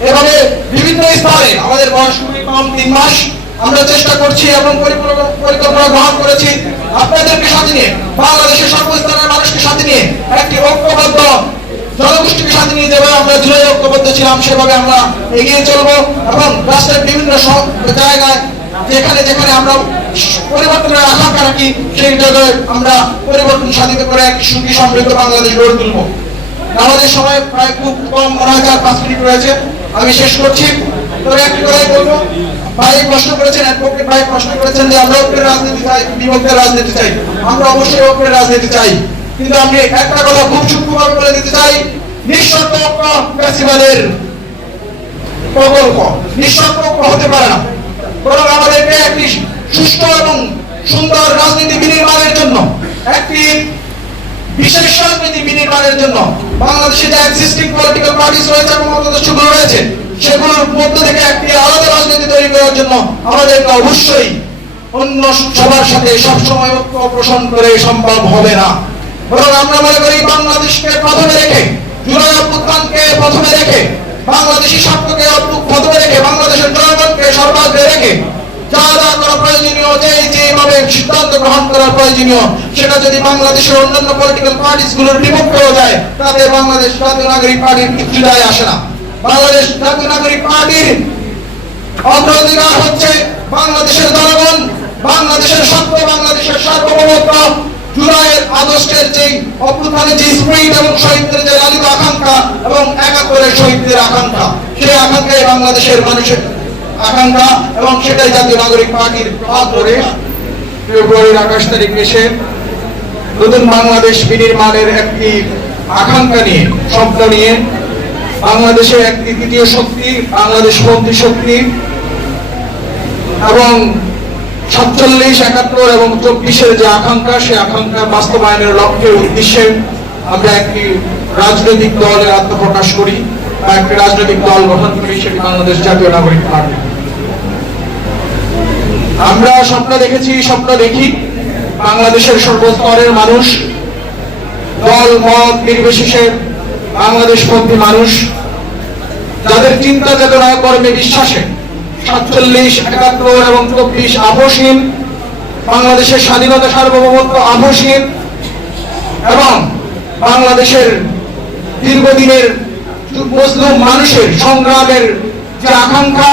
এভাবে বিভিন্ন স্তরে আমাদের বয়স কম তিন মাস। আমরা চেষ্টা করছি এবং পরিকল্পনা- গ্রহণ করেছি। আপনাদেরকে সাথে নিয়ে, বাংলাদেশের সর্বস্তরের মানুষকে সাথে নিয়ে একটি ঐক্যবদ্ধ জনগোষ্ঠীকে সাথে নিয়ে যেভাবে আমরা জুলাই ঐক্যবদ্ধ ছিলাম, সেভাবে আমরা এগিয়ে চলবো এবং রাষ্ট্রের বিভিন্ন জায়গায় যেখানে যেখানে আমরা পরিবর্তনের আশঙ্কা রাখি, সেই জায়গায় আমরা পরিবর্তন সাধিত করে একটি সুখী সমৃদ্ধ বাংলাদেশ গড়ে তুলবো। আমাদের সময় প্রায় খুব কম চার পাঁচ মিনিট রয়েছে। আমি শেষ করছি। তবে একটি কথাই বলব। প্রশ্ন করেছেন প্রশ্ন করেছেন যে আমরা রাজনীতি চাই রাজনীতি চাই। আমরা অবশ্যই রাজনীতি চাই। কিন্তু আমি একটা কথা খুব সূক্ষ্মভাবে বলে দিতে চাই প্রকল্প হতে পারে না। বরং আমাদেরকে একটি সুষ্ঠু এবং সুন্দর রাজনীতি বিনির্মাণের জন্য একটি বিশেষ রাজনীতি বিনির্মাণের জন্য বাংলাদেশে যে এক্সিস্টিং পলিটিক্যাল পার্টিস রয়েছে এবং মতাদর্শগুলো রয়েছে, সেগুলোর মধ্যে থেকে একটি আলাদা রাজনীতি তৈরি করার জন্য আমাদেরকে অবশ্যই অন্য সবার সাথে সবসময় ঐক্য পোষণ করে সম্ভব হবে না। বরং আমরা মনে করি বাংলাদেশকে প্রথমে রেখে, জুলাই অভ্যুত্থানকে প্রথমে রেখে, বাংলাদেশি স্বার্থকে প্রথমে রেখে, বাংলাদেশের জনগণকে সর্বাগ্রে রেখে যা করা প্রয়োজনীয় যে যেভাবে সিদ্ধান্ত গ্রহণ করা প্রয়োজনীয়, সেটা যদি বাংলাদেশের অন্যান্য পলিটিক্যাল পার্টিসগুলোর বিভক্ত হয়ে যায়, তাতে বাংলাদেশ জাতীয় নাগরিক পার্টির যায় আসে না? বাংলাদেশ জাতীয় নাগরিক পার্টির অগ্রাধিকার হচ্ছে বাংলাদেশের জনগণ, বাংলাদেশের সত্য, বাংলাদেশের সার্বভৌমত্ব। জুলাইয়ের আগস্টের যে অভ্যুত্থানের যে স্প্রিট এবং শহীদদের যে লালিত আকাঙ্ক্ষা এবং একাত্তরের শহীদদের আকাঙ্ক্ষা, সেই আকাঙ্ক্ষায় বাংলাদেশের মানুষের আকাঙ্ক্ষা এবং সেটাই জাতীয় নাগরিক পার্টির প্রভাব করে ফেব্রুয়ারির আঠাশ তারিখ এসে নতুন বাংলাদেশ বিনির্মাণের একটি আকাঙ্ক্ষা নিয়ে, স্বপ্ন নিয়ে, বাংলাদেশের একটি তৃতীয় শক্তি, বাংলাদেশ পন্থী শক্তি এবং সাতচল্লিশ, একাত্তর এবং চব্বিশের যে আকাঙ্ক্ষা সেই আকাঙ্ক্ষা বাস্তবায়নের লক্ষ্যে উদ্দেশ্যে আমরা একটি রাজনৈতিক দলের আত্মপ্রকাশ করি বা একটি রাজনৈতিক দল গঠন করি, সেটি বাংলাদেশ জাতীয় নাগরিক পার্টি। আমরা স্বপ্ন দেখেছি, স্বপ্ন দেখি। বাংলাদেশের সর্বস্তরের মানুষ, দল, মত, নির্বিশেষে বাংলাদেশ পন্থী মানুষ, যাদের চিন্তা চেতনা, কর্মে বিশ্বাসে সাতচল্লিশ, একাত্তর এবং চব্বিশ আপসহীন, বাংলাদেশের স্বাধীনতা সার্বভৌমত্ব আপসহীন এবং বাংলাদেশের দীর্ঘদিনের মুসলিম মানুষের সংগ্রামের যে আকাঙ্ক্ষা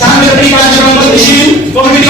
সাংগঠনিক কার্যক্রম কমিটি